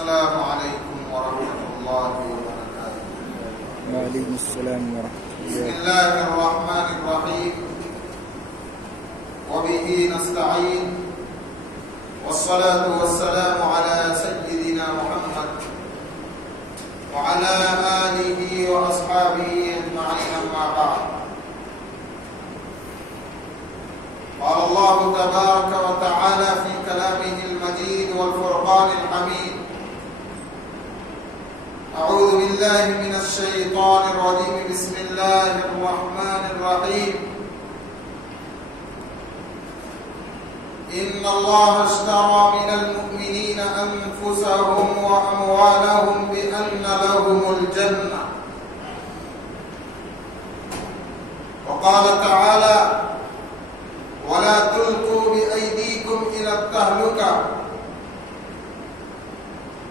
السلام علیکم ورحمۃ اللہ وبرکاتہ. وعلیکم السلام ورحمۃ بسم اللہ الرحمن الرحیم وبه نستعین والصلاة والسلام على سيدنا محمد وعلى آله وأصحابه أجمعين أما بعد. قال الله تبارك وتعالى في كلامه المجيد والفرقان الحميد: أعوذ بالله من الشيطان الرجيم. بسم الله الرحمن الرحيم. إن الله اشترى من المؤمنين أنفسهم وأموالهم بأن لهم الجنة. وقال تعالى: ولا تلقوا بأيديكم إلى التهلكة.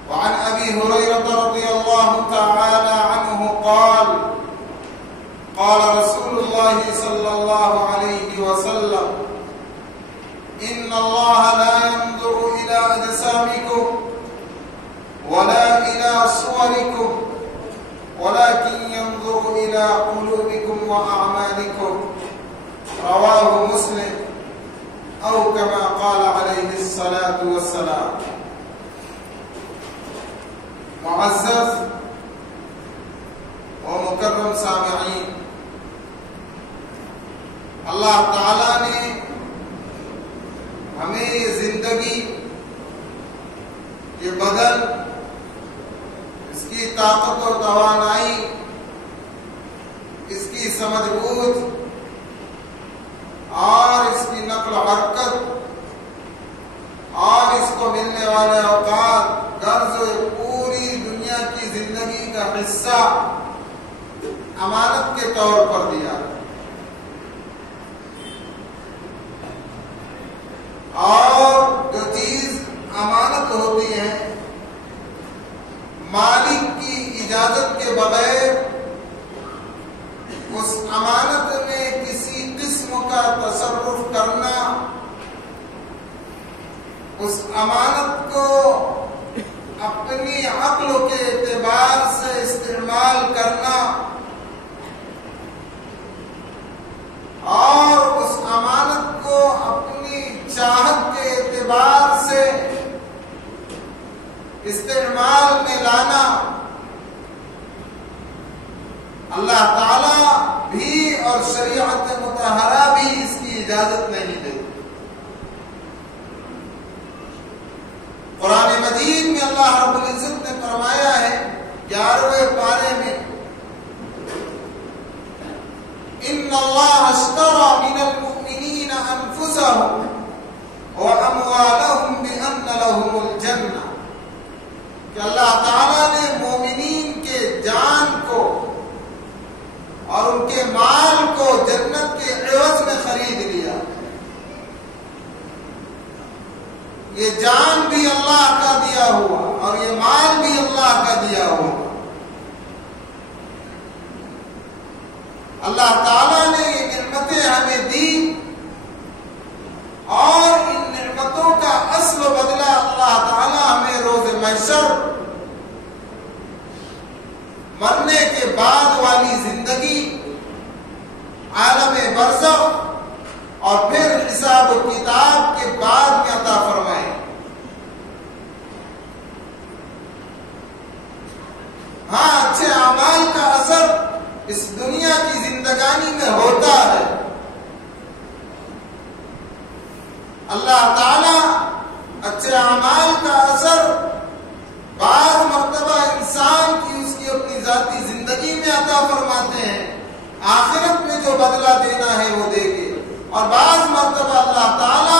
وعن أبي هريرة رضي الله تعالى عنه قال: قال رسول الله صلى الله عليه وسلم: إن الله لا ينظر إلى أجسامكم ولا إلى صوركم ولكن ينظر إلى قلوبكم وأعمالكم. رواه مسلم أو كما قال عليه الصلاة والسلام. معزز و مکرم سامعین، اللہ تعالیٰ نے ہمیں یہ زندگی، یہ بدن، اس کی طاقت و توانائی، اس کی سمجھ بوجھ اور اس کی نقل و حرکت اور اس کو ملنے والے اوقات غرض پوری دنیا کی زندگی کا حصہ امانت کے طور پر دیا. اور جو چیز امانت ہوتی ہے، مالک کی اجازت کے بغیر اس امانت میں کسی قسم کا تصرف کرنا، اس امانت کو اپنی عقل کے اعتبار سے استعمال کرنا اور اس امانت کو اپنی چاہت کے اعتبار سے استعمال میں لانا اللہ تعالی بھی اور شریعت مطہرہ بھی اس کی اجازت نہیں دیتی. قرآن مجید میں اللہ رب العزت نے فرمایا ہے 11ویں پارے میں: ان اللہ اشترى من المؤمنین انفسهم واموالهم بان لهم الجنہ، کہ اللہ تعالیٰ نے مومنین کے جان کو اور ان کے مال کو جنت کے عوض میں خرید لیا. یہ جان بھی اللہ کا دیا ہوا اور یہ مال بھی اللہ کا دیا ہوا. اللہ تعالیٰ نے یہ نعمتیں ہمیں دی اور ان نعمتوں کا اصل و بدلہ اللہ تعالیٰ ہمیں روز محشر، مرنے کے بعد والی زندگی، عالم برزخ اور پھر حساب و کتاب کے بعد میں عطا فرمائے. ہاں، اچھے اعمال کا اثر اس دنیا کی زندگانی میں ہوتا ہے. اللہ تعالی اچھے اعمال کا اثر بعض مرتبہ انسان کی اس کی اپنی ذاتی زندگی میں عطا فرماتے ہیں، آخرت میں جو بدلہ دینا ہے وہ دے گے. اور بعض مرتبہ اللہ تعالی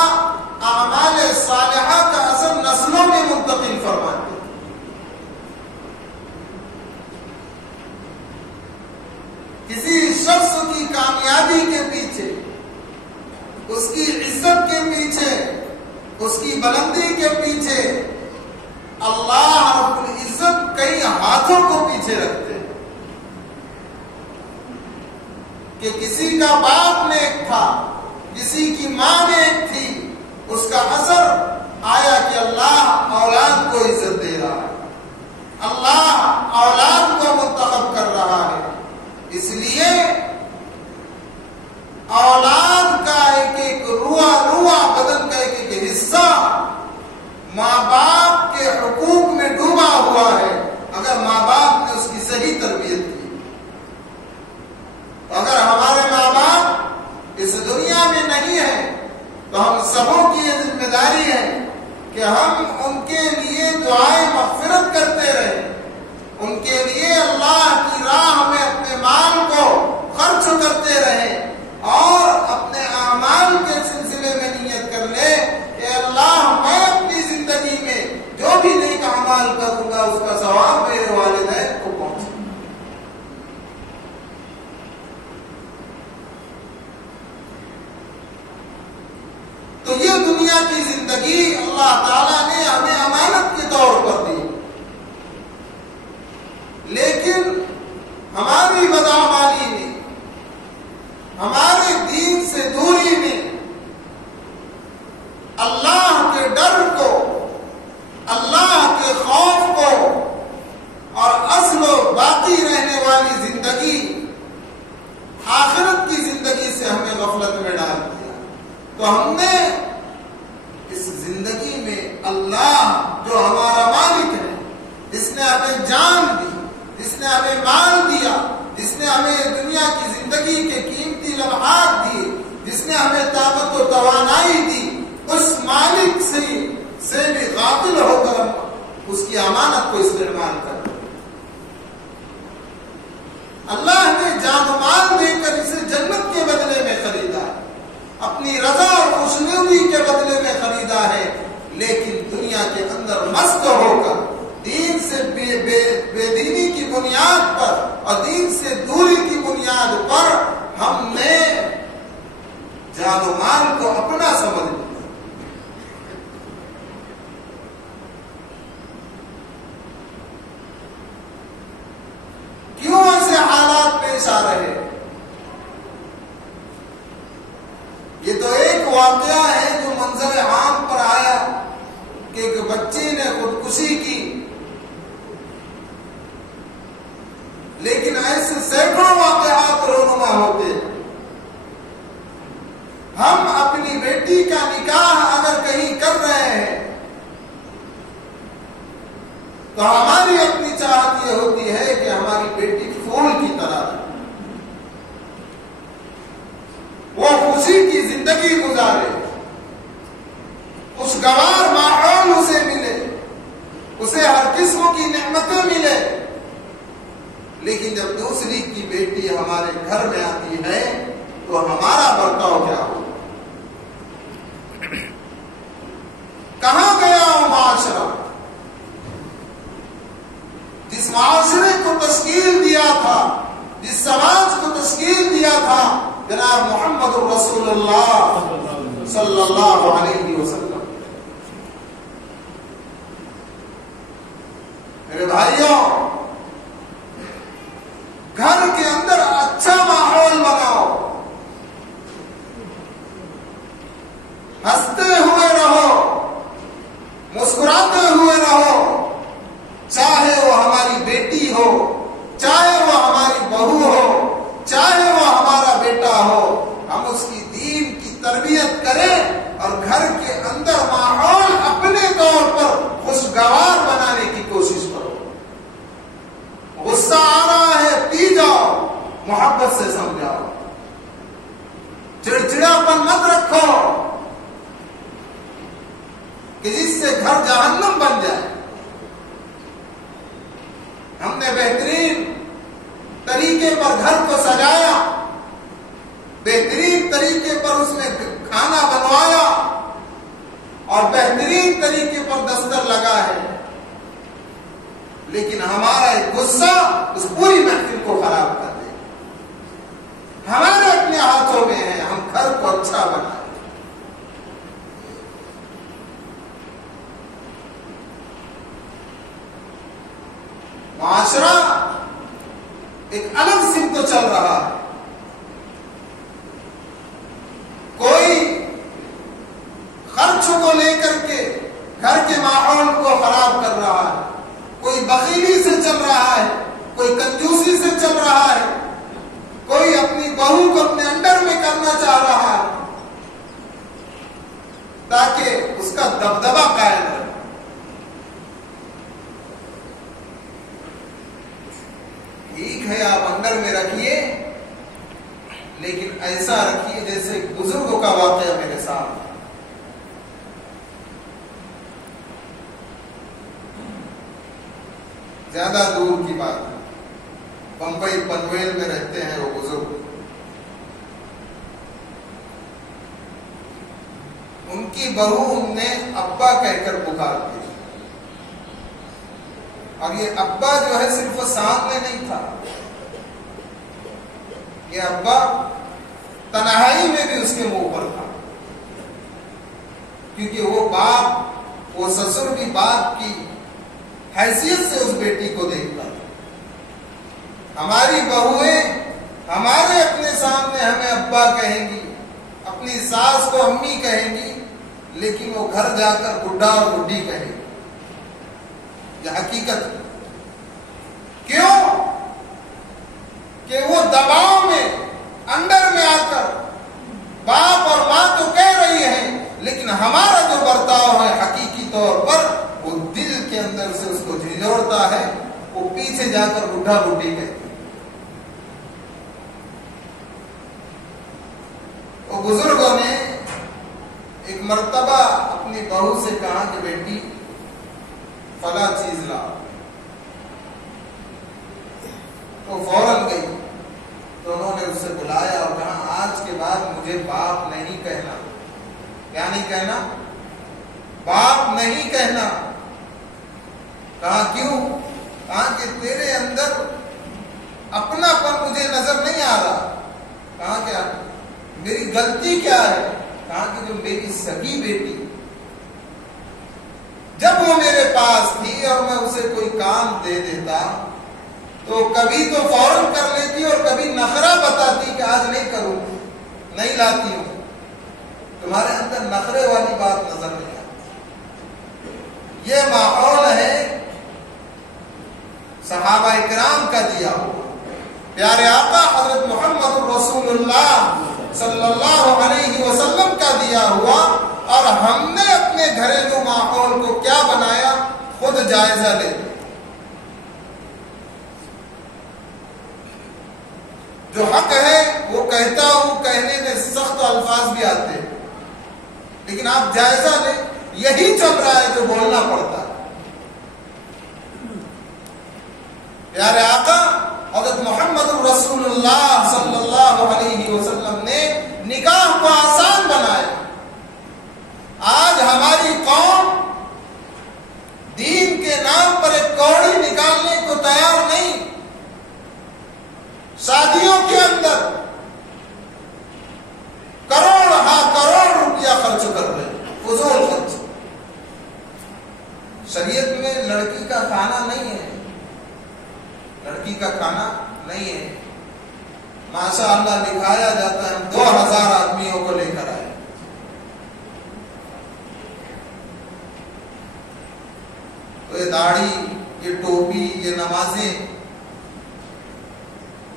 اعمال صالحہ کا اثر نسلوں میں منتقل فرماتے ہیں. کسی شخص کی کامیابی کے پیچھے، اس کی عزت کے پیچھے، اس کی بلندی کے پیچھے اللہ رب العزت کئی ہاتھوں کو پیچھے رکھتے ہیں. کہ کسی کا باپ نیک تھا، کسی کی ماں نیک تھی، اس کا اثر آیا کہ اللہ اولاد کو عزت دے رہا ہے. سبوں کی یہ ذمہ داری ہے کہ ہم ان کے لیے دعائیں مغفرت کرتے رہیں، ان کے لیے اللہ کی راہ میں اپنے مال کو خرچ کرتے رہیں اور اپنے اعمال کے سلسلے میں نیت کر لیں کہ اللہ میں اپنی زندگی میں جو بھی نیک اعمال کروں گا اس کا ثواب میرے والدین کو پہنچے۔ تو یہ دنیا کی زندگی اللہ تعالیٰ نے ہمیں امانت کے طور پر دی، لیکن ہماری بدعمالی میں، ہمارے دین سے دوری میں، اللہ کے ڈر کو، اللہ کے خوف کو اور اصل و باقی رہنے والی زندگی آخرت کی زندگی سے ہمیں غفلت میں ڈال دیا۔ تو ہم نے اس زندگی میں اللہ جو ہمارا مالک ہے، جس نے ہمیں جان دی، جس نے ہمیں مال دیا، جس نے ہمیں دنیا کی زندگی کے قیمتی لمحات دیے، جس نے ہمیں طاقت و توانائی دی، اس مالک سے بھی غافل ہو کر اس کی امانت کو استعمال کر۔ اللہ نے جان و مال دے کر اسے جنت کے بدلے میں خریدا ہے، اپنی رضا اور خوشنودی کے بدلے میں خریدا ہے، لیکن دنیا کے اندر مست ہو کر دین سے بے دینی کی بنیاد پر اور دین سے دوری کی بنیاد پر ہم نے جان و مال کو اپنا سمجھ لیا۔ کیوں ایسے حالات پیش آ رہے؟ یہ تو ایک واقعہ ہے جو منظر عام پر آیا کہ ایک بچی نے خودکشی کی، لیکن ایسے سینکڑوں واقعات رونما ہوتے ہیں۔ ہم اپنی بیٹی کا نکاح اگر کہیں کر رہے ہیں تو ہماری اپنی چاہت یہ ہوتی ہے کہ ہماری بیٹی پھول کی طرح وہ خوشی کی زندگی گزارے، خوشگوار ماحول اسے ملے، اسے ہر قسم کی نعمتیں ملے، لیکن جب دوسری کی بیٹی ہمارے گھر میں آتی ہے تو ہمارا برتاؤ کیا ہو؟ کہاں گیا وہ معاشرہ جس معاشرے کو تشکیل دیا تھا، جس سماج کو تشکیل دیا تھا جناب محمد رسول اللہ صلی اللہ علیہ وسلم؟ میرے بھائیوں، گھر کے اندر اچھا ماحول بناؤ، ہنستے ہوئے رہو، مسکراتے ہوئے رہو، چاہے وہ ہماری بیٹی ہو، چاہے وہ ہماری بہو ہو، چاہے وہ ہمارا بیٹا ہو، ہم اس کی دین کی تربیت کریں اور گھر کے اندر ماحول اپنے طور پر خوشگوار بنانے کی کوشش کرو۔ غصہ آ رہا ہے پی جاؤ، محبت سے سمجھاؤ، چڑچڑاپن مت رکھو کہ جس سے گھر جہنم بن جائے۔ ہم نے بہترین طریقے پر گھر کو سجایا، بہترین طریقے پر اس میں کھانا بنوایا اور بہترین طریقے پر دستر لگا ہے، لیکن ہمارا ایک غصہ اس پوری محفل کو خراب کر دے۔ ہمارے اپنے ہاتھوں میں ہے، ہم گھر کو اچھا بنائیں۔ معاشرہ ایک الگ سمت چل رہا ہے، کوئی خرچ کو لے کر کے گھر کے ماحول کو خراب کر رہا ہے، کوئی بخیلی سے چل رہا ہے، کوئی کنجوسی سے چل رہا ہے، کوئی اپنی بہو کو اپنے انڈر میں کرنا چاہ رہا ہے تاکہ اس کا دبدبا قائم رہے۔ ٹھیک ہے، آپ انڈر میں رکھیے، لیکن ایسا رکھیے جیسے بزرگوں کا واقعہ میرے ساتھ۔ زیادہ دور کی بات ہے، بمبئی پنویل میں رہتے ہیں وہ بزرگ، ان کی بہو نے ابا کہہ کر پکار دی، اور یہ ابا جو ہے صرف سامنے نہیں تھا، یہ ابا تنہائی میں بھی اس کے منہ پر تھا، کیونکہ وہ باپ، وہ سسر بھی باپ کی حیثیت سے اس بیٹی کو دیکھتا تھا۔ ہماری بہویں ہمارے اپنے سامنے ہمیں ابا کہیں گی، اپنی ساس کو امی کہیں گی، لیکن وہ گھر جا کر بڈھا اور بڈھی کہیں گی۔ یہ حقیقت ہے۔ کیوں؟ کہ وہ دباؤ میں، انڈر میں آ کر باپ اور ماں تو کہہ رہی ہیں، لیکن ہمارا جو برتاؤ ہے حقیقی طور پر وہ دل کے اندر سے اس کو جھنجھوڑتا ہے، وہ پیچھے جا کر بڈھا بڈھی کہتے ہیں۔ وہ بزرگوں نے ایک مرتبہ اپنی بہو سے کہا کہ بیٹی فلاں چیز لا، تو فوراً گئی، تو انہوں نے اسے بلایا اور کہا آج کے بعد مجھے باپ نہیں کہنا۔ کیا نہیں کہنا؟ باپ نہیں کہنا۔ کہا کیوں؟ کہا کہ تیرے اندر اپنا پن مجھے نظر نہیں آ رہا۔ کہا کیا میری غلطی کیا ہے؟ کہا کہ جو میری سگی بیٹی جب وہ میرے پاس تھی اور میں اسے کوئی کام دے دیتا تو کبھی تو فوراً کر لیتی اور کبھی نخرہ بتاتی کہ آج نہیں کروں، نہیں لاتی ہوں۔ تمہارے اندر نخرے والی بات نظر نہیں آتی۔ یہ ماحول ہے صحابہ کرام کا دیا ہوا، پیارے آقا حضرت محمد رسول اللہ صلی اللہ علیہ وسلم کا دیا ہوا، اور ہم نے اپنے گھریلو ماحول کو کیا بنایا، خود جائزہ لے۔ جو حق ہے وہ کہتا ہوں، کہنے میں سخت الفاظ بھی آتے ہیں، لیکن آپ جائزہ لیں، یہی چل رہا ہے جو بولنا پڑتا ہے۔ پیارے آقا حضرت محمد رسول اللہ صلی اللہ علیہ وسلم نے نکاح کو آسان بنایا۔ آج ہماری قوم دین کے نام پر ایک کوڑی نکالنے کو تیار نہیں، شادیوں کے اندر کروڑ روپیہ خرچ کر رہے ہیں، فضول خرچ۔ شریعت میں لڑکی کا کھانا نہیں ہے، لڑکی کا کھانا نہیں ہے۔ ماشاء اللہ دکھایا جاتا ہے، 2000 آدمیوں کو لے کر آئے، تو یہ داڑھی، یہ ٹوپی، یہ نمازیں،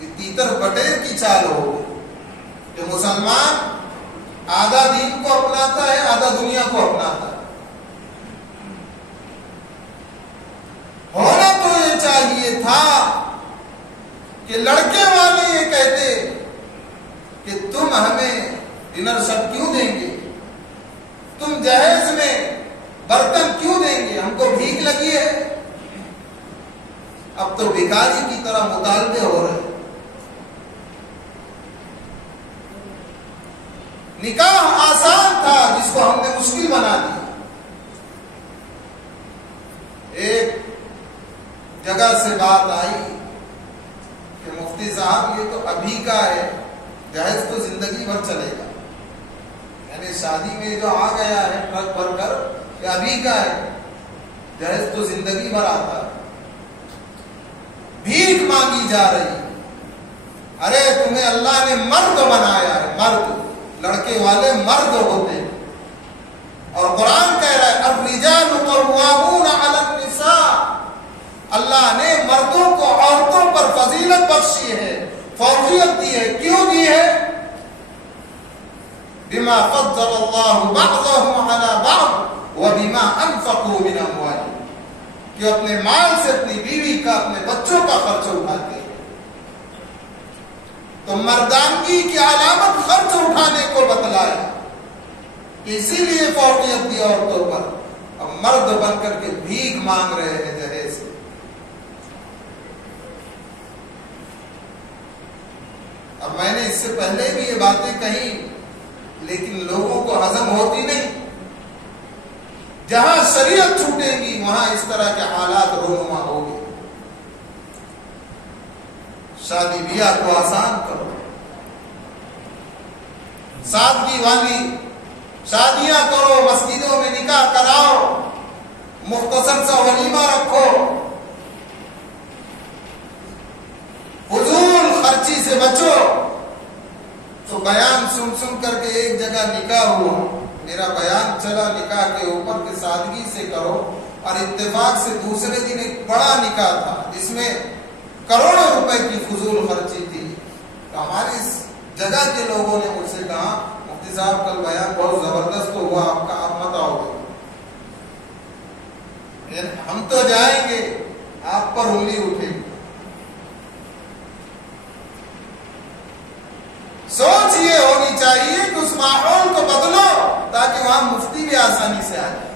یہ تیتر بٹیر کی چال ہو گئی۔ جو مسلمان آدھا دین کو اپناتا ہے، آدھا دنیا کو اپناتا ہے۔ ہونا تو یہ چاہیے تھا کہ لڑکے والے یہ کہتے کہ تم ہمیں ڈنر سیٹ کیوں دیں گے، تم جہیز میں برتن کیوں دیں گے، ہم کو بھیک لگی ہے۔ اب تو بھکاری کی طرح مطالبے ہو رہے ہیں۔ نکاح آسان تھا جس کو ہم نے مشکل بنا دیا۔ ایک جگہ سے بات آئی کہ مفتی صاحب یہ تو ابھی کا ہے، جہیز تو زندگی بھر چلے گا، یعنی شادی میں جو آ گیا ہے ٹرک بھر کر، یہ ابھی کا ہے، جہیز تو زندگی بھر آتا ہے۔ بھیک مانگی جا رہی، ارے تمہیں اللہ نے مرد بنایا ہے، مرد، لڑکے والے مرد ہوتے ہیں، اور قرآن کہہ رہا ہے الرجال قوامون علی النساء، اللہ نے مردوں کو عورتوں پر فضیلت بخشی ہے، فوقیت دی ہے۔ کیوں دی ہے؟ بما فضل اللہ بعضهم علی بعض وبما انفقوا من اموالهم، کہ اپنے مال سے اپنی بیوی کا، اپنے بچوں کا خرچ اٹھاتے ہیں۔ تو مردانگی کی علامت خرچ اٹھانے کو بتلایا، اسی لیے فوقیت دی عورتوں پر۔ اب مرد بن کر کے بھیک مانگ رہے ہیں جہیز سے۔ میں نے اس سے پہلے بھی یہ باتیں کہی لیکن لوگوں کو ہضم ہوتی نہیں. جہاں شریعت چھوٹے گی وہاں اس طرح کے حالات رونما ہوگی. شادی بیاہ کو آسان کرو, سادگی والی شادیاں کرو, مسجدوں میں نکاح کراؤ, مختصر سا ولیمہ رکھو, فضول خرچی سے بچو. تو بیان سن کر کے ایک جگہ نکاح ہوا, میرا بیان چلا نکاح کے اوپر کہ سادگی سے کرو, اور اتفاق سے دوسرے دن ایک بڑا نکاح تھا جس میں کروڑوں روپے کی فضول خرچی تھی. تو ہماری اس جگہ کے لوگوں نے مجھ سے کہا مفتی صاحب کل بیان بہت زبردست ہوا آپ کا, آپ مت آؤ گے, ہم تو جائیں گے, آپ پر انگلی اٹھے گی. سوچ یہ ہونی چاہیے کہ اس ماحول کو بدلو تاکہ وہاں مفتی بھی آسانی سے آ جائے.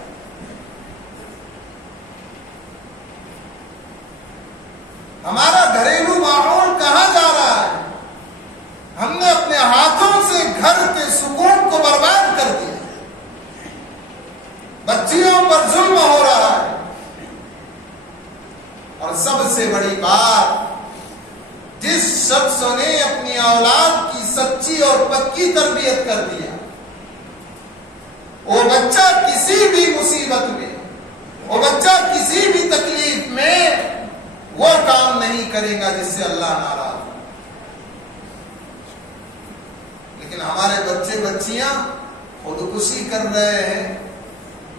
ہمارا گھریلو ماحول کہاں جا رہا ہے؟ ہم نے اپنے ہاتھوں سے گھر کے سکون کو برباد کر دیا. بچیوں پر ظلم ہو رہا ہے, اور سب سے بڑی بات, جس شخص نے اپنی اولاد کی سچی اور پکی تربیت کر دیا, وہ بچہ کسی بھی مصیبت میں, وہ بچہ کسی بھی تکلیف میں وہ کام نہیں کرے گا جس سے اللہ ناراض ہو. لیکن ہمارے بچے بچیاں خودکشی کر رہے ہیں,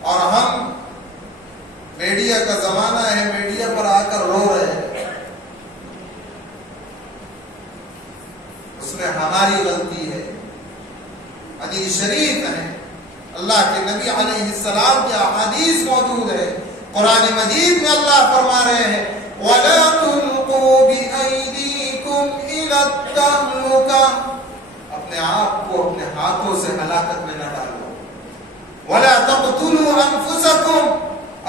اور ہم, میڈیا کا زمانہ ہے, میڈیا پر آ کر رو رہے ہیں. اس میں ہماری غلطی ہے. حدیث شریف ہے, اللہ کے نبی علیہ السلام کی احادیث موجود ہے. قرآن مجید میں اللہ فرما رہے ہیں وَلَا تُلْقُوا بِأَيْدِيكُمْ إِلَى التَّهْلُكَةِ, اپنے آپ کو اپنے ہاتھوں سے ہلاکت میں نہ ڈالو. وَلَا تَقْتُلُوا أَنفُسَكُمْ,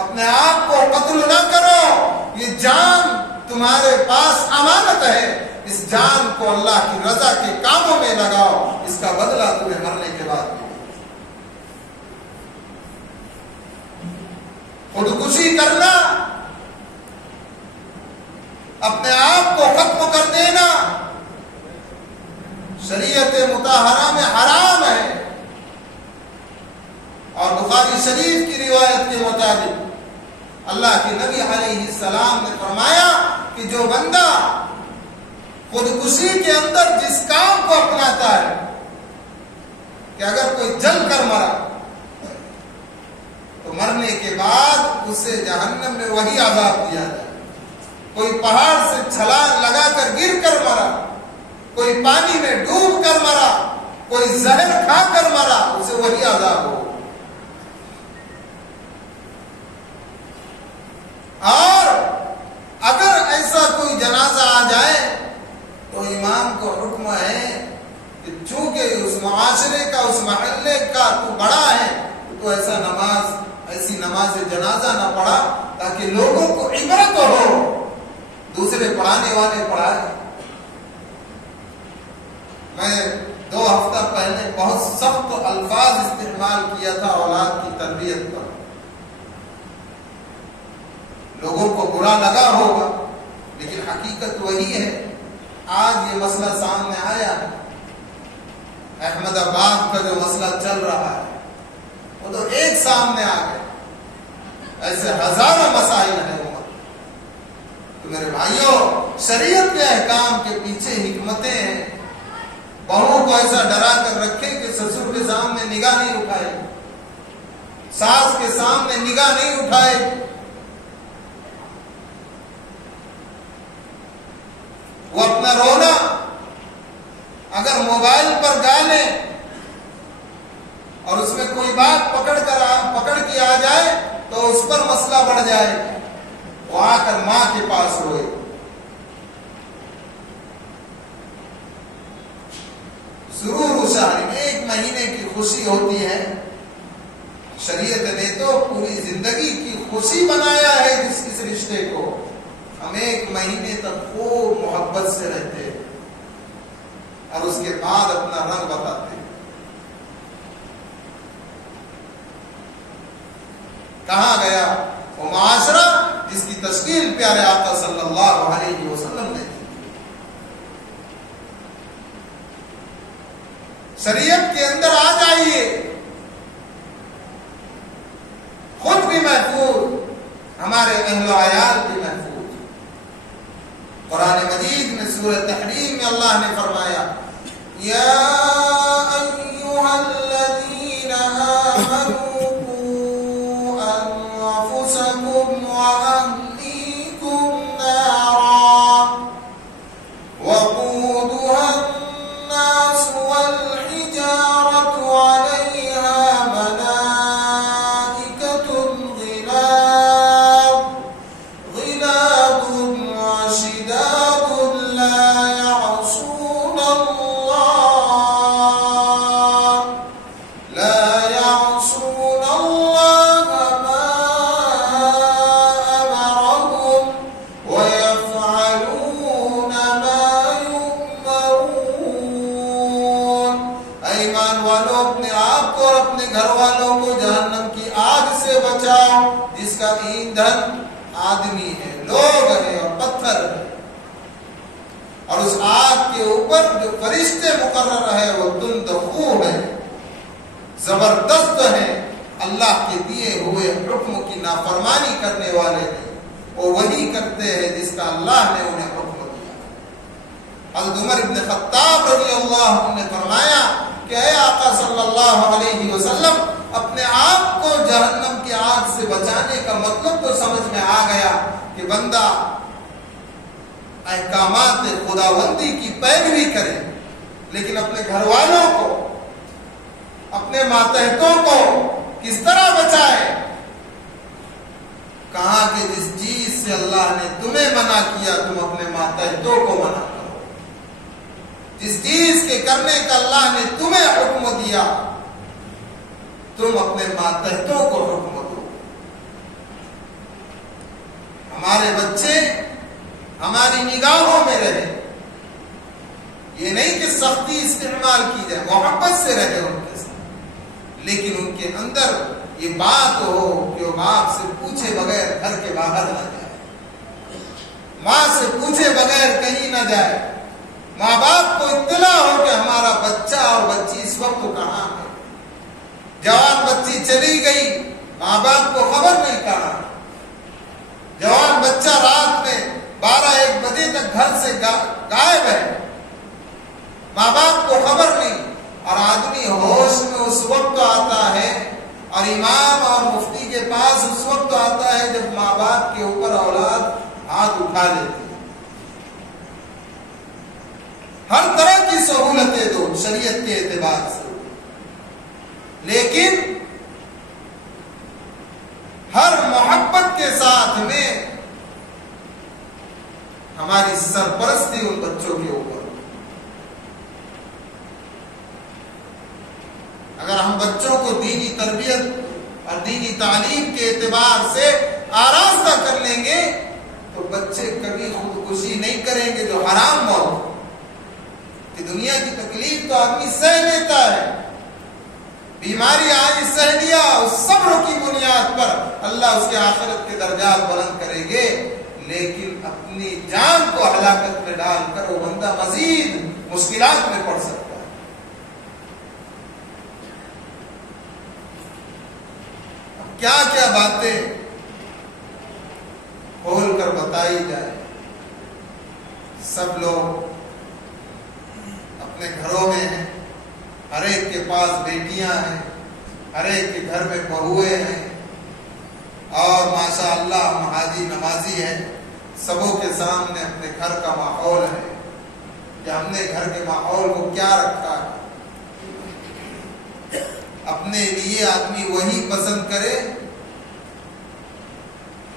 اپنے آپ کو قتل نہ کرو. یہ جان تمہارے پاس امانت ہے, اس جان کو اللہ کی رضا کے کاموں میں لگاؤ, اس کا بدلہ تمہیں مرنے کے بعد ملے. خودکشی کرنا, اپنے آپ کو ختم کر دینا, شریعت مطہرہ میں حرام ہے. اور بخاری شریف کی روایت کے مطابق اللہ کے نبی علیہ السلام نے فرمایا کہ جو بندہ خودکشی کے اندر جس کام کو اپناتا ہے کہ اگر کوئی جل کر مرا تو مرنے کے بعد اسے جہنم میں وہی عذاب دیا جائے. کوئی پہاڑ سے چھلانگ لگا کر گر کر مرا, کوئی پانی میں ڈوب کر مرا, کوئی زہر کھا کر مرا, اسے وہی عذاب ہو. اور اگر ایسا کوئی جنازہ آ جائے تو امام کو حکم ہے کہ چونکہ اس معاشرے کا, اس محلے کا تو بڑا ہے, تو ایسی نماز جنازہ نہ پڑھا تاکہ لوگوں کو عبرت ہو. دوسرے پڑھانے والے پڑھائے. میں 2 ہفتہ پہلے بہت سخت الفاظ استعمال کیا تھا اولاد کی تربیت پر. لوگوں کو برا لگا ہوگا لیکن حقیقت وہی ہے. آج یہ مسئلہ سامنے آیا ہے, احمد آباد کا جو مسئلہ چل رہا ہے وہ تو ایک سامنے آ گیا. ایسے ہزاروں مسائل ہیں. تو میرے بھائیوں, شریعت کے احکام کے پیچھے حکمتیں ہیں. بہو کو ایسا ڈرا کر رکھے کہ سسر کے سامنے نگاہ نہیں اٹھائے, ساس کے سامنے نگاہ نہیں اٹھائے. وہ اپنا رونا اگر موبائل پر گا لے اور اس میں کوئی بات پکڑ کے آ جائے تو اس پر مسئلہ بڑھ جائے, وہ آ کر ماں کے پاس روئے. سرور شہر میں 1 مہینے کی خوشی ہوتی ہے. شریعت نے تو پوری زندگی کی خوشی بنایا ہے اس رشتے کو. ہم 1 مہینے تک خوب محبت سے رہتے ہیں. اور اس کے بعد اپنا رنگ بتاتے ہیں. کہاں گیا وہ معاشرہ جس کی تشکیل پیارے آقا صلی اللہ علیہ وسلم نے کی؟ شریعت کے اندر آ جائیے، خود بھی محفوظ، ہمارے اہل و عیال بھی محفوظ. قرآن مجید میں سورہ تحریم میں اللہ نے فرمایا یا ایھا الذین آمنوا قوا انفسکم واہلیکم نارا وقودها الناس والحجارة علیہا ملائکۃ غلاظ شداد لا يعصون الله ما أمرهم ويفعلون ما يؤمرون. ایمان والوں اپنے آپ کو اور اپنے گھر والوں کو جہنم کی آگ سے بچاؤ جس کا ایندھن آدمی ہے، لوگ ہیں اور پتھر ہے، اور اس آگ کے اوپر جو فرشتے مقرر ہے وہ تند خو ہے، زبردست ہے، اللہ کے دیے ہوئے حکم کی نافرمانی کرنے والے ہیں، وہ وہی کرتے ہیں جس کا اللہ نے انہیں حکم دیا. حضرت عمر بن خطاب رضی اللہ عنہ نے فرمایا کہ اے آقا صلی اللہ علیہ وسلم، اپنے آپ کو جہنم کی آگ سے بچانے کا مطلب تو سمجھ میں آ گیا کہ بندہ احکامات خداوندی کی پیروی کرے، لیکن اپنے گھر والوں کو، اپنے ماتحتوں کو کس طرح بچائے؟ کہا کہ جس چیز سے اللہ نے تمہیں منع کیا تم اپنے ماتحتوں کو منع کرو، جس چیز کے کرنے کا اللہ نے تمہیں حکم دیا تم اپنے ماتحتوں کو حکم دو. ہمارے بچے ہماری نگاہوں میں رہے، یہ نہیں کہ سختی استعمال کی جائے، محبت سے رہے ان کے ساتھ، لیکن ان کے اندر یہ بات ہو کہ وہ باپ سے پوچھے بغیر گھر کے باہر نہ جائے، ماں سے پوچھے بغیر کہیں نہ جائے، ماں باپ کو اطلاع ہو کہ ہمارا بچہ اور بچی اس وقت کہاں ہے. جوان بچی چلی گئی، ماں باپ کو خبر نہیں کہاں، جوان بچہ رات میں 12-1 بجے تک گھر سے غائب ہے، ماں باپ کو خبر نہیں. اور آدمی ہوش میں اس وقت آتا ہے اور امام اور مفتی کے پاس اس وقت آتا ہے جب ماں باپ کے اوپر اولاد ہاتھ اٹھا لیتی ہے. ہر طرح کی سہولتیں دو شریعت کے اعتبار سے، لیکن ہر محبت کے ساتھ میں ہماری سرپرستی ان بچوں کے اوپر. اگر ہم بچوں کو دینی تربیت اور دینی تعلیم کے اعتبار سے آراستہ کر لیں گے تو بچے کبھی خودکشی نہیں کریں گے جو حرام موت. کہ دنیا کی تکلیف تو آدمی سہ لیتا ہے، بیماری آج سہ لیا، اس صبر کی بنیاد پر اللہ اس کے آخرت کے درجات بلند کریں گے، لیکن اپنی جان کو ہلاکت میں ڈال کر وہ بندہ مزید مشکلات میں پڑ سکتا ہے. کیا کیا باتیں کھول کر بتائی جائے. سب لوگ اپنے گھروں میں ہیں، ہر ایک کے پاس بیٹیاں ہیں، ہر ایک کے گھر میں بہویں ہیں، اور ماشاء اللہ ہم حاجی نمازی ہیں، سبوں کے سامنے اپنے گھر کا ماحول ہے کہ ہم نے گھر کے ماحول کو کیا رکھا ہے. اپنے لیے آدمی وہی پسند کرے،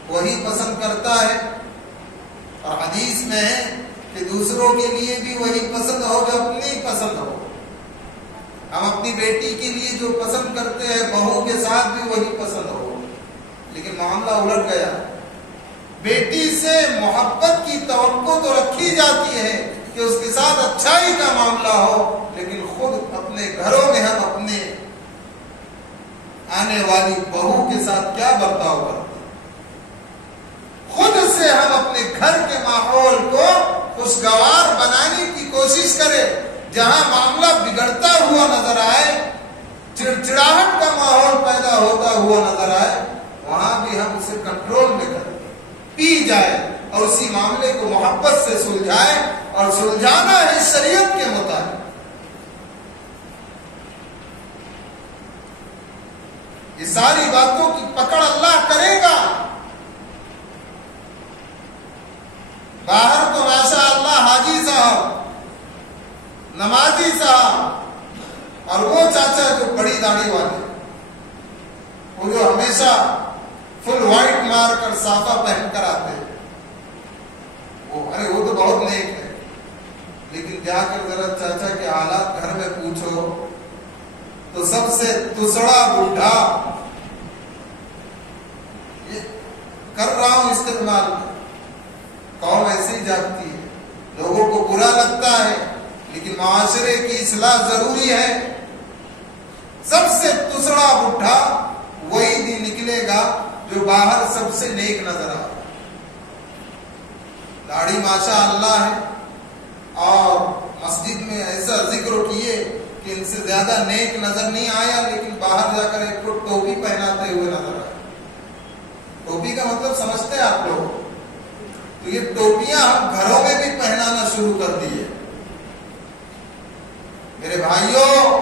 وہی پسند کرتا ہے، اور حدیث میں ہے کہ دوسروں کے لیے بھی وہی پسند ہو جو اپنی پسند ہو. ہم اپنی بیٹی کے لیے جو پسند کرتے ہیں بہو کے ساتھ بھی وہی پسند ہو، لیکن معاملہ الٹ گیا. بیٹی سے محبت کی توقع تو رکھی جاتی ہے کہ اس کے ساتھ اچھائی کا معاملہ ہو، لیکن خود اپنے گھروں میں ہم اپنے آنے والی بہو کے ساتھ کیا برتاؤ کرتے ہیں؟ خود سے ہم اپنے گھر کے ماحول کو خوشگوار بنانے کی کوشش کریں. جہاں معاملہ بگڑتا ہوا نظر آئے، چڑچڑاہٹ کا ماحول پیدا ہوتا ہوا نظر آئے، وہاں بھی ہم اسے کنٹرول میں کریں، پی جائے اور اسی معاملے کو محبت سے سلجھائے. اور سلجھانا ہے شریعت کے مطابق. یہ ساری باتوں کی پکڑ اللہ کرے گا. باہر تو ماشاء اللہ حاجی صاحب، نمازی صاحب، اور وہ چاچا جو بڑی داڑھی والے، وہ جو ہمیشہ فل وائٹ مار کر صافہ پہن کر آتے ہیں، وہ تو بہت نیک ہے. لیکن جا کر ذرا چاچا کے حالات گھر میں پوچھو تو سب سے تسڑا بوڑھا، یہ کر رہا ہوں استعمال میں، قوم ایسی ہی جاگتی ہے. لوگوں کو برا لگتا ہے لیکن معاشرے کی اصلاح ضروری ہے. سب سے تسڑا بوڑھا وہی دن نکلے گا جو باہر سب سے نیک نظر آ. داڑھی ماشاء اللہ ہے اور مسجد میں ایسا ذکر کیے کہ ان سے زیادہ نیک نظر نہیں آیا، لیکن باہر جا کر ایک فٹ ٹوپی پہناتے ہوئے نظر آیا. ٹوپی کا مطلب سمجھتے ہیں آپ لوگ؟ تو یہ ٹوپیاں ہم گھروں میں بھی پہنانا شروع کر دیے. میرے بھائیوں،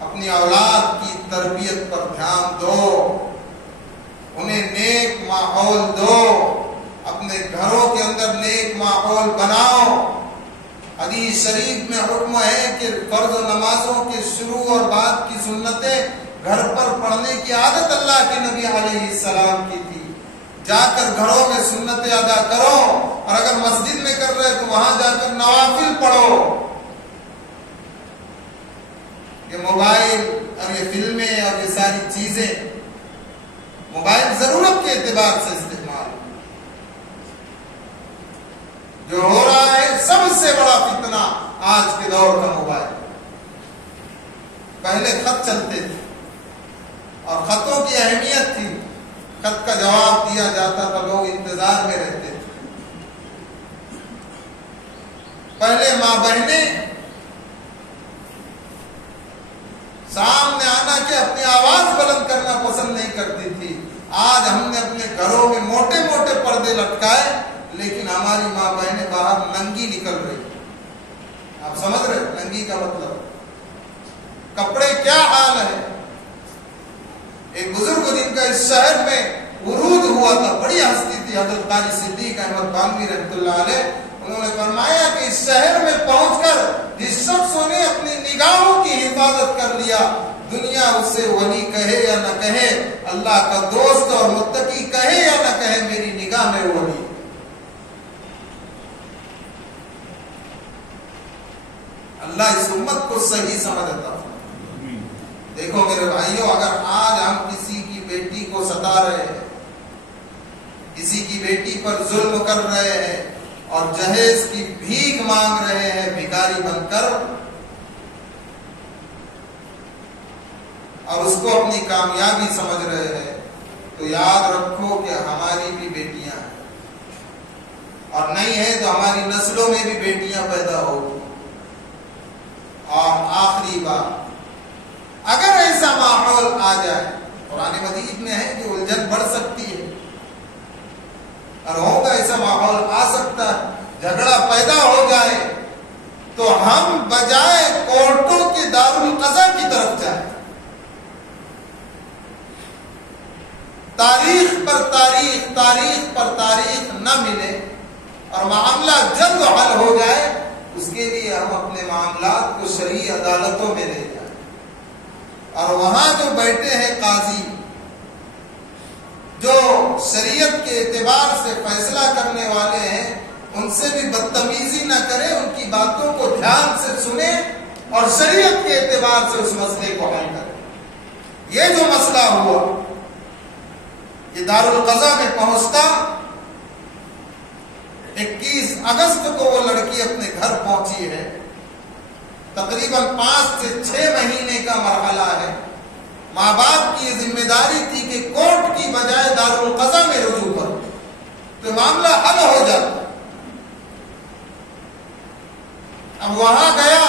اپنی اولاد کی تربیت پر دھیان دو، انہیں نیک ماحول دو، اپنے گھروں کے اندر نیک ماحول بناؤ. حدیث شریف میں حکم ہے کہ فرض و نمازوں کے شروع اور بعد کی سنتیں گھر پر پڑھنے کی عادت اللہ کے نبی علیہ السلام کی تھی. جا کر گھروں میں سنتیں ادا کرو، اور اگر مسجد میں کر رہے تو وہاں جا کر نوافل پڑھو. یہ موبائل اور یہ فلمیں اور یہ ساری چیزیں، موبائل ضرورت کے اعتبار سے استعمال، جو ہو رہا ہے سب سے بڑا فتنہ آج کے دور کا موبائل. پہلے خط چلتے تھے اور خطوں کی اہمیت تھی، خط کا جواب دیا جاتا تھا، لوگ انتظار میں رہتے تھے. پہلے ماں بہنیں سامنے آنا کہ اپنی آواز بلند کرنا پسند نہیں کرتی تھی. آج ہم نے اپنے گھروں میں موٹے موٹے پردے لٹکائے، لیکن ہماری ماں بہنیں باہر ننگی نکل رہی. آپ سمجھ رہے ننگی کا مطلب؟ کپڑے کیا حال ہے. ایک بزرگ جن کا اس شہر میں ورود ہوا تھا، بڑی ہستی تھی، حضرت قاری صدیق احمد بانوی رحمۃ اللہ علیہ، انہوں نے فرمایا کہ اس شہر میں پہنچ کر جس شخص نے اپنی نگاہوں کی حفاظت کر لیا، دنیا اسے ولی کہے یا نہ کہے، اللہ کا دوست اور متقی کہے یا نہ کہے، میری نگاہ میں ولی. اللہ اس امت کو صحیح سمجھتا. دیکھو میرے بھائیوں، اگر آج ہم کسی کی بیٹی کو ستا رہے ہیں، کسی کی بیٹی پر ظلم کر رہے ہیں اور جہیز کی بھیک مانگ رہے ہیں بھکاری بن کر، اور اس کو اپنی کامیابی سمجھ رہے ہیں، تو یاد رکھو کہ ہماری بھی بیٹیاں ہیں، اور نہیں ہے تو ہماری نسلوں میں بھی بیٹیاں پیدا ہوگی. اور آخری بات، اگر ایسا ماحول آ جائے، قرآن مجید میں ہے کہ الجھن بڑھ سکتی ہے اور ہوگا، ایسا ماحول آ سکتا ہے، جھگڑا پیدا ہو جائے، تو ہم بجائے کورٹوں کے دارالقضا کی طرف جائیں. تاریخ پر تاریخ، تاریخ پر تاریخ نہ ملے اور معاملہ جلد حل ہو جائے، اس کے لیے ہم اپنے معاملات کو شرعی عدالتوں میں لے جائیں، اور وہاں جو بیٹھے ہیں قاضی، جو شریعت کے اعتبار سے فیصلہ کرنے والے ہیں، ان سے بھی بدتمیزی نہ کریں، ان کی باتوں کو دھیان سے سنیں اور شریعت کے اعتبار سے اس مسئلے کو حل کریں. یہ جو مسئلہ ہوا، یہ دارالقضا میں پہنچتا 21 اگست کو وہ لڑکی اپنے گھر پہنچی ہے. تقریباً 5 سے 6 مہینے کا مرحلہ ہے. ماں باپ کی یہ ذمہ داری تھی کہ کورٹ کی بجائے دارالقضا میں رجوع کرو تو معاملہ حل ہو جاتا. اب وہاں گیا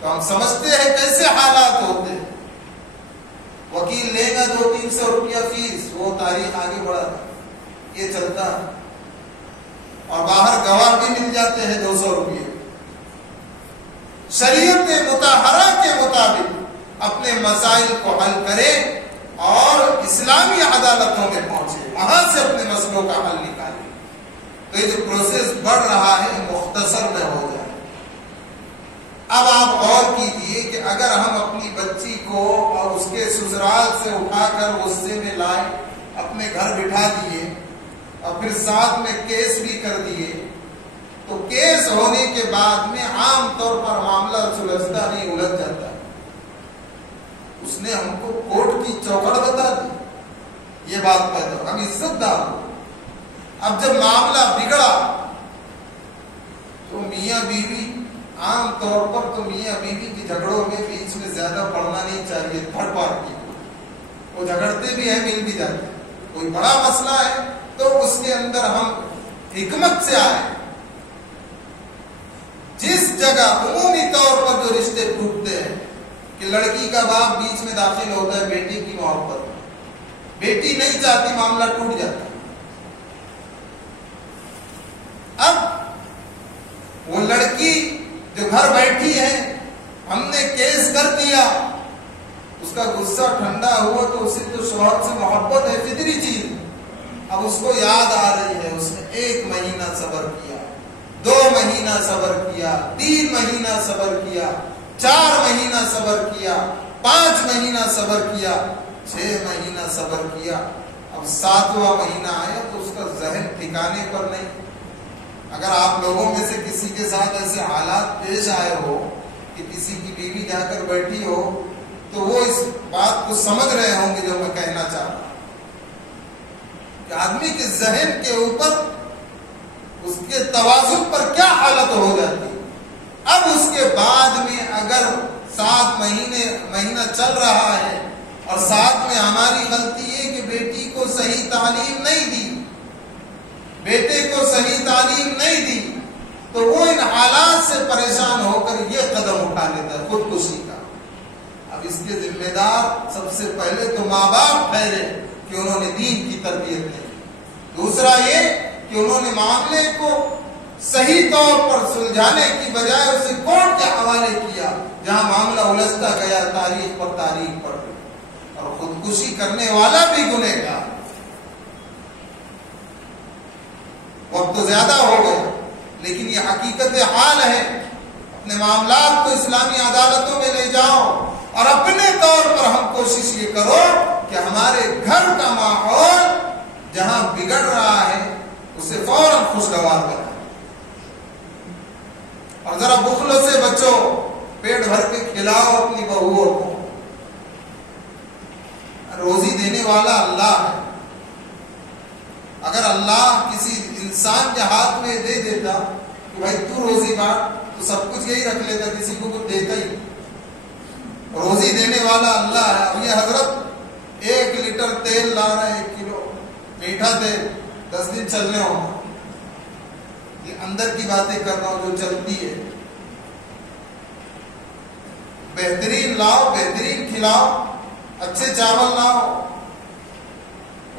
تو ہم سمجھتے ہیں کیسے حالات ہوتے ہیں. وکیل لے گا 200-300 روپیہ فیس, وہ تاریخ آگے بڑھا یہ چلتا ہے, اور باہر گواہ بھی مل جاتے ہیں 200 روپیے. شریعت مطہرہ کے مطابق اپنے مسائل کو حل کرے اور اسلامی عدالتوں میں پہنچے, وہاں سے اپنے مسئلوں کا حل نکالے. تو یہ جو پروسیس بڑھ رہا ہے مختصر میں ہو جائے. اب آپ غور کیجیے کہ اگر ہم اپنی بچی کو اور اس کے سسرال سے اٹھا کر غصے میں لائے, اپنے گھر بٹھا دیے اور پھر ساتھ میں کیس بھی کر دیے, تو کیس ہونے کے بعد میں عام طور پر معاملہ سلجھتا نہیں, الجھ جاتا ہے. اس نے ہم کو کورٹ کی چوکھٹ بتا دی, یہ بات کہتا ہم عزت دار ہو. اب جب معاملہ بگڑا تو میاں بیوی, عام طور پر تو میاں بیوی کی جھگڑوں میں بیچ میں زیادہ پڑنا نہیں چاہیے. تھرڈ پارٹی وہ جھگڑتے بھی ہیں, مل بھی جاتے ہیں. کوئی بڑا مسئلہ ہے تو اس کے اندر ہم حکمت سے آئے. جس جگہ عمومی طور پر جو رشتے ٹوٹتے ہیں کہ لڑکی کا باپ بیچ میں داخل ہوتا ہے بیٹی کی محبت, بیٹی نہیں چاہتی, معاملہ ٹوٹ جاتا ہے. اب وہ لڑکی جو گھر بیٹھی ہے, ہم نے کیس کر دیا, اس کا غصہ ٹھنڈا ہوا تو اسے تو شوہر سے محبت ہے, فطری چیز. اب اس کو یاد آ رہی ہے, اس نے 1 مہینہ صبر کیا, 2 مہینہ صبر کیا, 3 مہینہ صبر کیا, 4 مہینہ صبر کیا, 5 مہینہ صبر کیا, 6 مہینہ صبر کیا. اب 7واں مہینہ آیا تو اس کا ذہن ٹھکانے پر نہیں. اگر آپ لوگوں میں سے کسی کے ساتھ ایسے حالات پیش آئے ہو کہ کسی کی بیوی جا کر بیٹھی ہو, تو وہ اس بات کو سمجھ رہے ہوں گے جو میں کہنا چاہ رہا ہوں کہ آدمی کے ذہن کے اوپر, اس کے توازن پر کیا حالت ہو جاتی ہے. اب اس کے بعد میں اگر 7 مہینہ چل رہا ہے اور ساتھ میں ہماری غلطی ہے کہ بیٹی کو صحیح تعلیم نہیں دی, بیٹے کو صحیح تعلیم نہیں دی, تو وہ ان حالات سے پریشان ہو کر یہ قدم اٹھا لیتا ہے خودکشی کا. اب اس کے ذمہ دار سب سے پہلے تو ماں باپ ٹھہرے کہ انہوں نے دین کی تربیت نہیں. دوسرا یہ کہ انہوں نے معاملے کو صحیح طور پر سلجھانے کی بجائے اسے کورٹ کے حوالے کیا, جہاں معاملہ الجھتا گیا تاریخ پر تاریخ پر, اور خودکشی کرنے والا بھی گنہگار. وقت تو زیادہ ہو گیا, لیکن یہ حقیقت حال ہے. اپنے معاملات کو اسلامی عدالتوں میں لے جاؤ اور اپنے طور پر ہم کوشش یہ کرو کہ ہمارے گھر کا ماحول جہاں بگڑ رہا ہے اسے فوراً خوشگوار بنائیں, اور ذرا بخل سے بچو, پیٹ بھر کے کھلاؤ اپنی بہوؤں کو. روزی دینے والا اللہ ہے. اگر اللہ کسی انسان کے ہاتھ میں دے دیتا کہ بھائی تو روزی بانٹ, تو سب کچھ یہی رکھ لیتا, کسی کو کچھ دیتا ہی. روزی دینے والا اللہ ہے. اب یہ حضرت 1 لیٹر تیل لا رہے ہیں, 1 کلو میٹھا تیل, 10 دن چلنے ہوگا. یہ اندر کی باتیں کر رہا ہوں جو چلتی ہے. بہترین لاؤ, بہترین کھلاؤ, اچھے چاول لاؤ,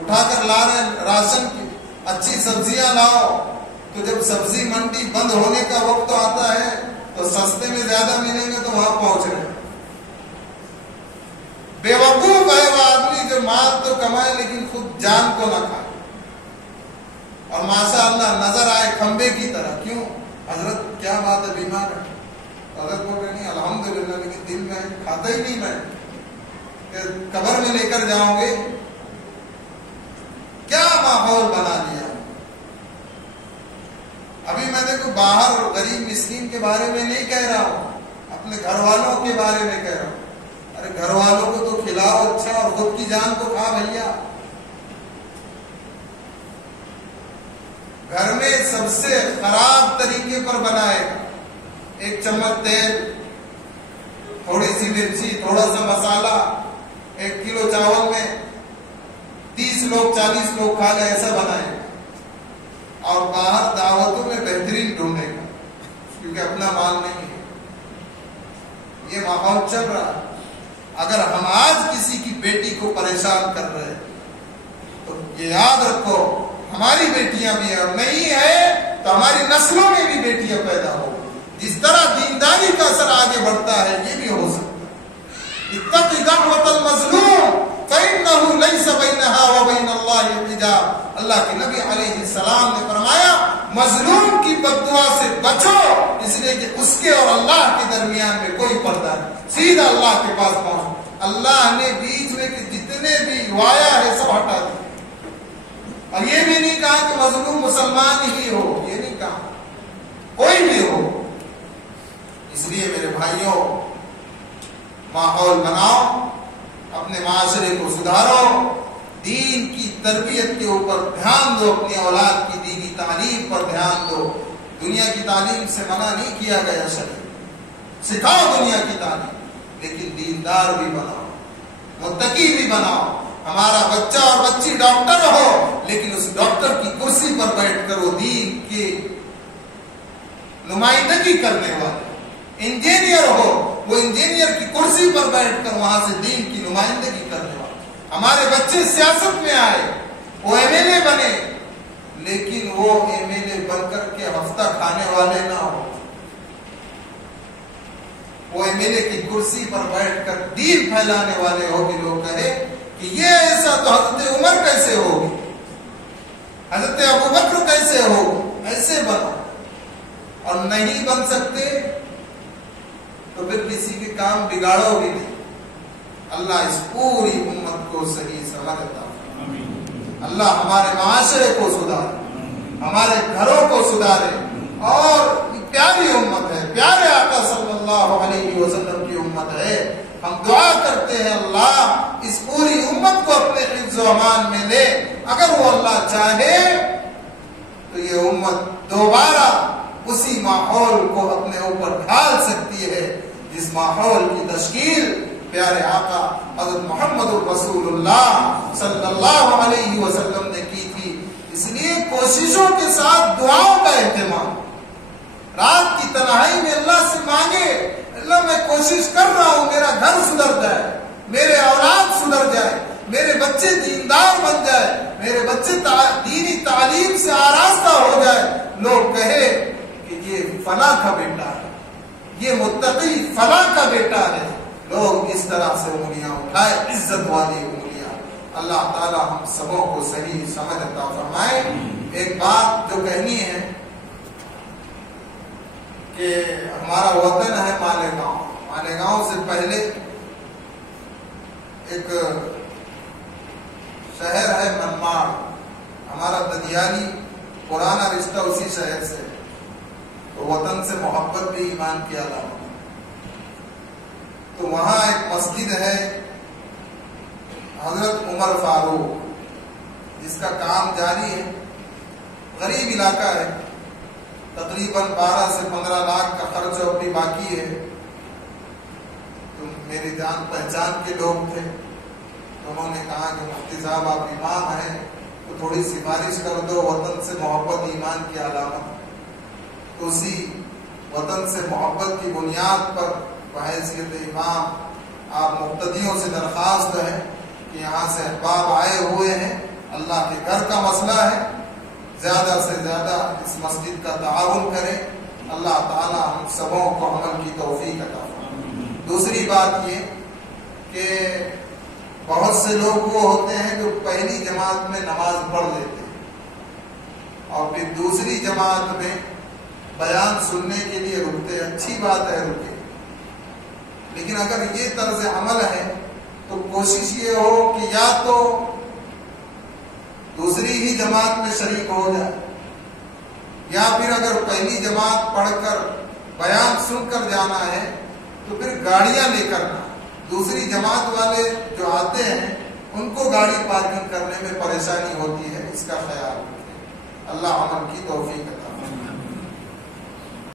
اٹھا کر لا رہے ہیں راشن کی, اچھی سبزیاں لاؤ. تو جب سبزی منڈی بند ہونے کا وقت آتا ہے تو سستے میں زیادہ ملیں گے تو وہاں پہنچ رہے ہیں. بے وقوف ہے وہ آدمی جو مال تو کمائے لیکن خود جان کو نہ کھائے, اور ماشاء اللہ نظر آئے کھمبے کی طرح. کیوں حضرت کیا بات ہے, بیمار ہے؟ حضرت بول رہے نہیں الحمدللہ, لیکن دل میں کھاتا ہی نہیں. میں قبر میں لے کر جاؤں گے. کیا ماحول بنا لیا. ابھی میں دیکھو باہر غریب مسکین کے بارے میں نہیں کہہ رہا ہوں, اپنے گھر والوں کے بارے میں کہہ رہا ہوں. ارے گھر والوں کو تو کھلاؤ اچھا, اور خود کی جان کو کھا بھیا. گھر میں سب سے خراب طریقے پر بنائے گا. 1 چمچ تیل، تھوڑی سی مرچی، تھوڑا سا مسالہ، 1 کلو چاول میں 30 لوگ 40 لوگ کھا لے، ایسا بنائے گا. اور باہر دعوتوں میں بہترین ڈھونڈے گا، کیونکہ اپنا مال نہیں ہے. یہ ماحول چل رہا ہے. اگر ہم آج کسی کی بیٹی کو پریشان کر رہے ہیں تو یہ یاد رکھو ہماری بیٹیاں بھی ہیں، اور نہیں ہے تو ہماری نسلوں میں بھی بیٹیاں پیدا ہو. جس طرح دینداری کا اثر آگے بڑھتا ہے یہ بھی ہو سکتا ہے. اتق دعوت المظلوم فإنه ليس بينها وبين الله حجاب. اللہ کے نبی علیہ السلام نے فرمایا مظلوم کی بددعا سے بچو، اس لیے کہ اس کے اور اللہ کے درمیان میں کوئی پردہ نہیں، سیدھا اللہ کے پاس پہنچو. اللہ نے بیچ میں کہ جتنے بھی وایا ہے سب ہٹا دیا. اور یہ بھی نہیں کہا کہ مظلوم مسلمان ہی ہو، یہ نہیں کہا، کوئی بھی ہو. اس لیے میرے بھائیوں ماحول بناؤ، اپنے معاشرے کو سدھارو، دین کی تربیت کے اوپر دھیان دو، اپنی اولاد کی دینی تعلیم پر دھیان دو. دنیا کی تعلیم سے منع نہیں کیا گیا، شریعت سکھاؤ دنیا کی تعلیم، لیکن دیندار بھی بناؤ، متقی بھی بناؤ. ہمارا بچہ اور بچی ڈاکٹر ہو، لیکن اس ڈاکٹر کی کرسی پر بیٹھ کر وہ دین کی نمائندگی کرنے والے. انجینئر ہو، وہ انجینئر کی کرسی پر بیٹھ کر وہاں سے دین کی نمائندگی کرنے والے. ہمارے بچے سیاست میں آئے، وہ MLA بنے، لیکن وہ MLA بن کر کے ہفتہ کھانے والے نہ ہو. وہ MLA کی کرسی پر بیٹھ کر دین پھیلانے والے ہو کہ لوگ کہے کہ یہ ایسا تو حضرت عمر کیسے ہوگی، حضرت ابوبکر کیسے ہوگی. ایسے بنو. اور نہیں بن سکتے تو پھر کسی کے کام بگاڑو بھی نہیں. اللہ اس پوری امت کو صحیح سمجھ عطا فرمائے. اللہ ہمارے معاشرے کو سدھارے، ہمارے گھروں کو سدھارے. اور پیاری امت ہے، پیارے آقا صلی اللہ علیہ وسلم کی امت ہے. ہم دعا کرتے ہیں اللہ اس پوری امت کو اپنے حفظ و امان میں لے. اگر وہ اللہ چاہے تو یہ امت دوبارہ اسی ماحول کو اپنے اوپر ڈھال سکتی ہے جس ماحول کی تشکیل پیارے آقا حضرت محمد الرسول اللہ صلی اللہ علیہ وسلم نے کی تھی. اس لیے کوششوں کے ساتھ دعاؤں کا اہتمام. رات کی تنہائی میں اللہ سے مانگے، اللہ میں کوشش کر رہا ہوں میرا گھر سدھر جائے، میرے اولاد سدھر جائے، میرے بچے دیندار بن جائے، میرے بچے دینی تعلیم سے آراستہ ہو جائے. لوگ کہے کہ یہ فلاں کا بیٹا ہے، یہ متقی فلاں کا بیٹا ہے. لوگ اس طرح سے انگلیاں اٹھائے، عزت والی انگلیاں. اللہ تعالی ہم سبوں کو صحیح سمجھ عطا فرمائے. ایک بات جو کہنی ہے کہ ہمارا وطن ہے مالیگاؤں. مالیگاؤں سے پہلے ایک شہر ہے منماڑ. ہمارا ددیالی پرانا رشتہ اسی شہر سے. تو وطن سے محبت بھی ایمان کی علامت. تو وہاں ایک مسجد ہے حضرت عمر فاروق، جس کا کام جاری ہے. غریب علاقہ ہے، تقریباً 12 سے 15 لاکھ کا خرچ اپنی باقی ہے. تو میری جان پہچان کے لوگ تھے، تو انہوں نے کہا کہ مفتی صاحب آپ امام ہیں تو تھوڑی سفارش کر دو، وطن سے محبت ایمان کی علامت. تو اسی وطن سے محبت کی بنیاد پر بحیثیت امام آپ مقتدیوں سے درخواست ہے کہ یہاں سے احباب آئے ہوئے ہیں، اللہ کے گھر کا مسئلہ ہے، زیادہ سے زیادہ اس مسجد کا تعاون کریں. اللہ تعالی ہم سبوں کو عمل کی توفیق عطا فرمائے. دوسری بات یہ کہ بہت سے لوگ وہ ہوتے ہیں جو پہلی جماعت میں نماز پڑھ لیتے ہیں اور پھر دوسری جماعت میں بیان سننے کے لیے رکتے. اچھی بات ہے رکے، لیکن اگر یہ طرز عمل ہے تو کوشش یہ ہو کہ یا تو دوسری ہی جماعت میں شریک ہو جائے، یا پھر اگر پہلی جماعت پڑھ کر بیان سن کر جانا ہے تو پھر گاڑیاں لے کر نہ. دوسری جماعت والے جو آتے ہیں ان کو گاڑی پارکنگ کرنے میں پریشانی ہوتی ہے، اس کا خیال رکھیں. اللہ عمل کی توفیق عطا فرمائے.